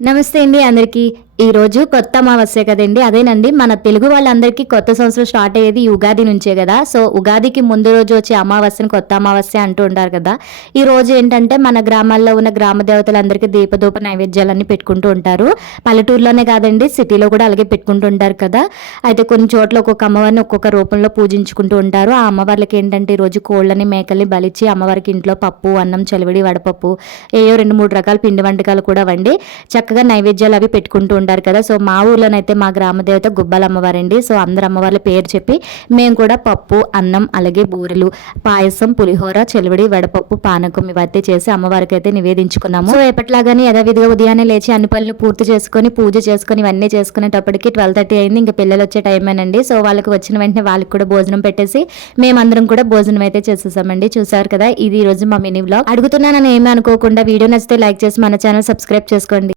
నమస్తే అండి అందరికీ. ఈరోజు కొత్త అమావాస్య కదండి. అదేనండి మన తెలుగు వాళ్ళందరికీ కొత్త సంవత్సరం స్టార్ట్ అయ్యేది ఉగాది నుంచే కదా. సో ఉగాదికి ముందు రోజు వచ్చే అమావాస్యను కొత్త అమావాస్య అంటూ ఉంటారు కదా. ఈ రోజు ఏంటంటే మన గ్రామాల్లో ఉన్న గ్రామ దేవతలందరికీ దీపధూప నైవేద్యాలన్నీ పెట్టుకుంటూ ఉంటారు. పల్లెటూరులోనే కాదండి, సిటీలో కూడా అలాగే పెట్టుకుంటూ ఉంటారు కదా. అయితే కొన్ని చోట్ల ఒక్కొక్క అమ్మవారిని ఒక్కొక్క రూపంలో పూజించుకుంటూ ఉంటారు. ఆ అమ్మవార్లకి ఏంటంటే ఈరోజు కోళ్ళని మేకల్ని బలిచ్చి అమ్మవారికి ఇంట్లో పప్పు, అన్నం, చలివిడి, వడపప్పు, ఏయో 2-3 రకాల పిండి వంటకాలు కూడా వండి చక్కగా నైవేద్యాలు అవి పెట్టుకుంటూ ఉంటారు కదా. సో మా ఊర్లోనైతే మా గ్రామ దేవత గుబ్బల అమ్మవారండి. సో అందరు అమ్మవార్ల పేరు చెప్పి మేము కూడా పప్పు, అన్నం, అలాగే బూరెలు, పాయసం, పులిహోర, చెలివిడి, వడపప్పు, పానకం ఇవైతే చేసి అమ్మవారికి అయితే నివేదించుకున్నాము. సో ఎప్పట్లాగానే యథావిధిగా ఉదయాన్నే లేచి అన్ని పనులు పూర్తి చేసుకొని పూజ చేసుకొని ఇవన్నీ చేసుకునేటప్పటికి 12:30 అయింది. ఇంకా పిల్లలు వచ్చే టైమేనండి. సో వాళ్ళకి వచ్చిన వెంటనే వాళ్ళకి కూడా భోజనం పెట్టేసి మేమందరం కూడా భోజనం అయితే చేసేసామండి. చూసారు కదా, ఇది ఈ రోజు మా మినీ వ్లాగ్. అడుగుతున్నానని ఏమీ అనుకోకుండా వీడియో నచ్చితే లైక్ చేసి మన ఛానల్ సబ్స్క్రైబ్ చేసుకోండి.